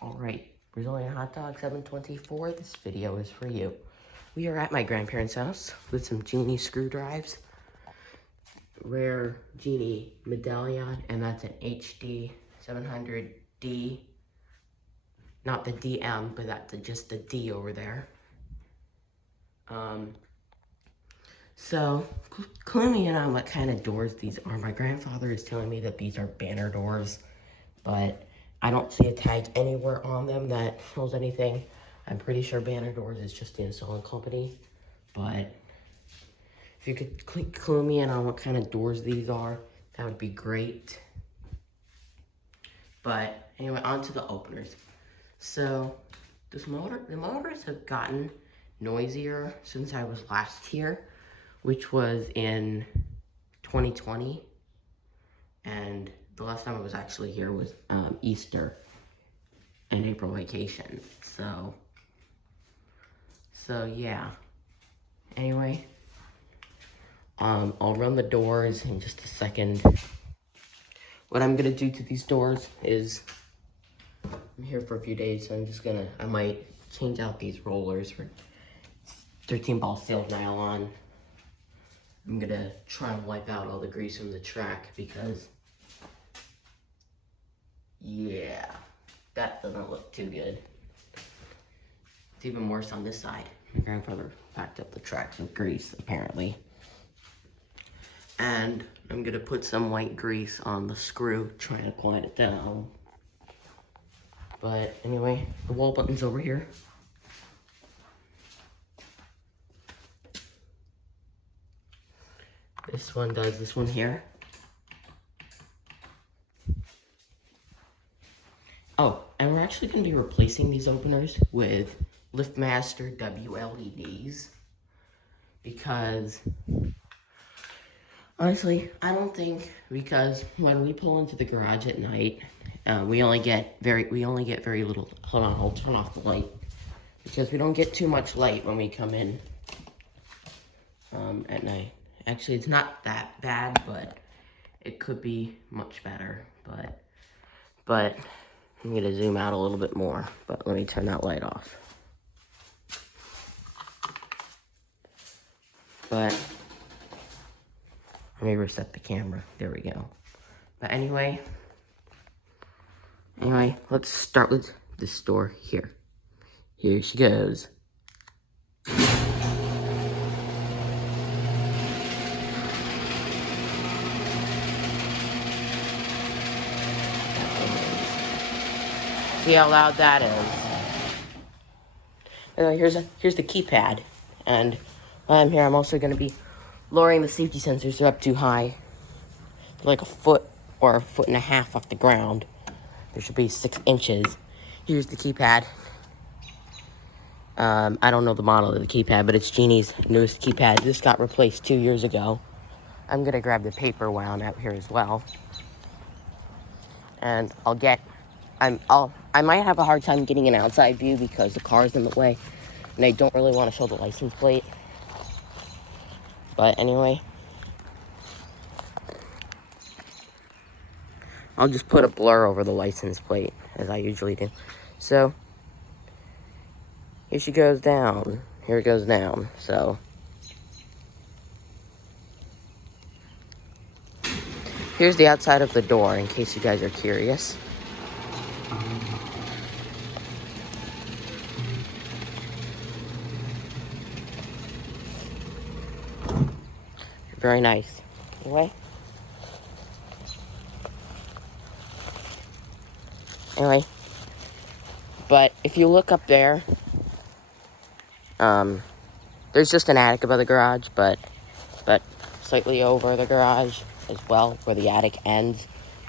Alright, Brazilian Hot Dog 724, this video is for you. We are at my grandparents' house with some Genie screwdrives. Rare Genie Medallion, and that's an HD 700D. Not the DM, but that's just the D over there. So, clue me in on what kind of doors these are. My grandfather is telling me that these are banner doors, but I don't see a tag anywhere on them that shows anything. I'm pretty sure banner doors is just the installing company, but if you could clue me in on what kind of doors these are, that would be great. But anyway, on to the openers. So, the motors have gotten noisier since I was last here, which was in 2020, and the last time I was actually here was Easter and April vacation. So yeah. Anyway, I'll run the doors in just a second. What I'm gonna do to these doors is, I'm here for a few days, so I might change out these rollers for 13 ball sealed nylon. I'm gonna try and wipe out all the grease from the track because, yeah, that doesn't look too good. It's even worse on this side. My grandfather packed up the tracks with grease, apparently. And I'm gonna put some white grease on the screw, trying to quiet it down. But anyway, the wall button's over here. This one does this one here. Oh, and we're actually going to be replacing these openers with LiftMaster WLEDs. Because, honestly, I don't think, because when we pull into the garage at night, we only get very little. Hold on, I'll turn off the light. Because we don't get too much light when we come in at night. Actually, it's not that bad, but it could be much better. But I'm gonna zoom out a little bit more. But let me turn that light off. But let me reset the camera. There we go. But anyway, let's start with this door here. Here she goes. See how loud that is. Here's the keypad, and while I'm here, I'm also going to be lowering the safety sensors. They're up too high. They're like a foot or a foot and a half off the ground. There should be 6 inches. Here's the keypad. I don't know the model of the keypad, but it's Genie's newest keypad. This got replaced 2 years ago. I'm going to grab the paper while I'm out here as well. And I might have a hard time getting an outside view because the car's in the way, and I don't really want to show the license plate. But anyway, I'll just put a blur over the license plate, as I usually do. So, here she goes down. Here it goes down, so. Here's the outside of the door, in case you guys are curious. Very nice. Anyway, but if you look up there, there's just an attic above the garage, but slightly over the garage as well, where the attic ends,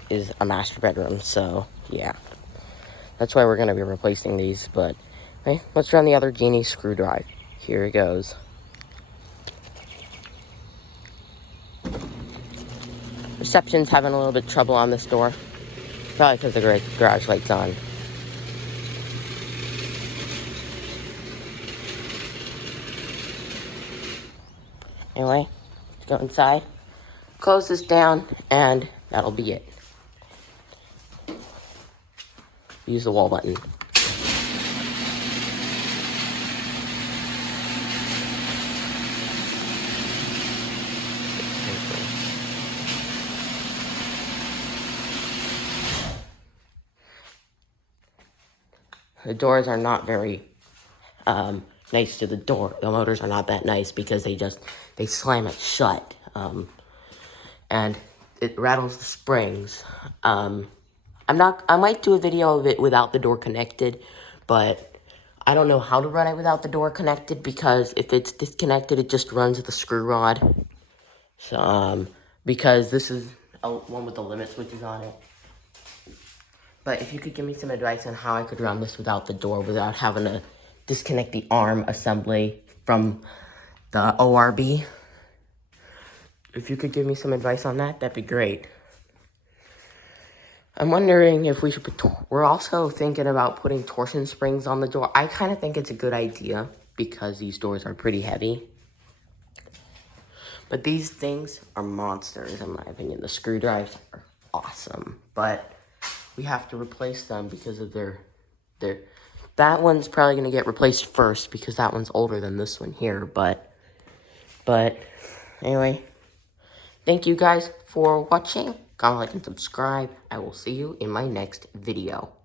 is a master bedroom. So yeah, that's why we're gonna be replacing these. But okay, let's run the other Genie screwdriver. Here it goes. Reception's having a little bit of trouble on this door. Probably because the garage light's on. Anyway, let's go inside. Close this down, and that'll be it. Use the wall button. The doors are not very nice to the door. The motors are not that nice because they slam it shut. And it rattles the springs. I might do a video of it without the door connected, but I don't know how to run it without the door connected because if it's disconnected, it just runs with the screw rod. So, because this is one with the limit switches on it. But if you could give me some advice on how I could run this without the door, without having to disconnect the arm assembly from the ORB. If you could give me some advice on that, that'd be great. I'm wondering if we should we're also thinking about putting torsion springs on the door. I kind of think it's a good idea because these doors are pretty heavy. But these things are monsters, in my opinion. The screwdrivers are awesome, but we have to replace them because of their that one's probably going to get replaced first because that one's older than this one here, but anyway, thank you guys for watching. Comment, like, and subscribe. I will see you in my next video.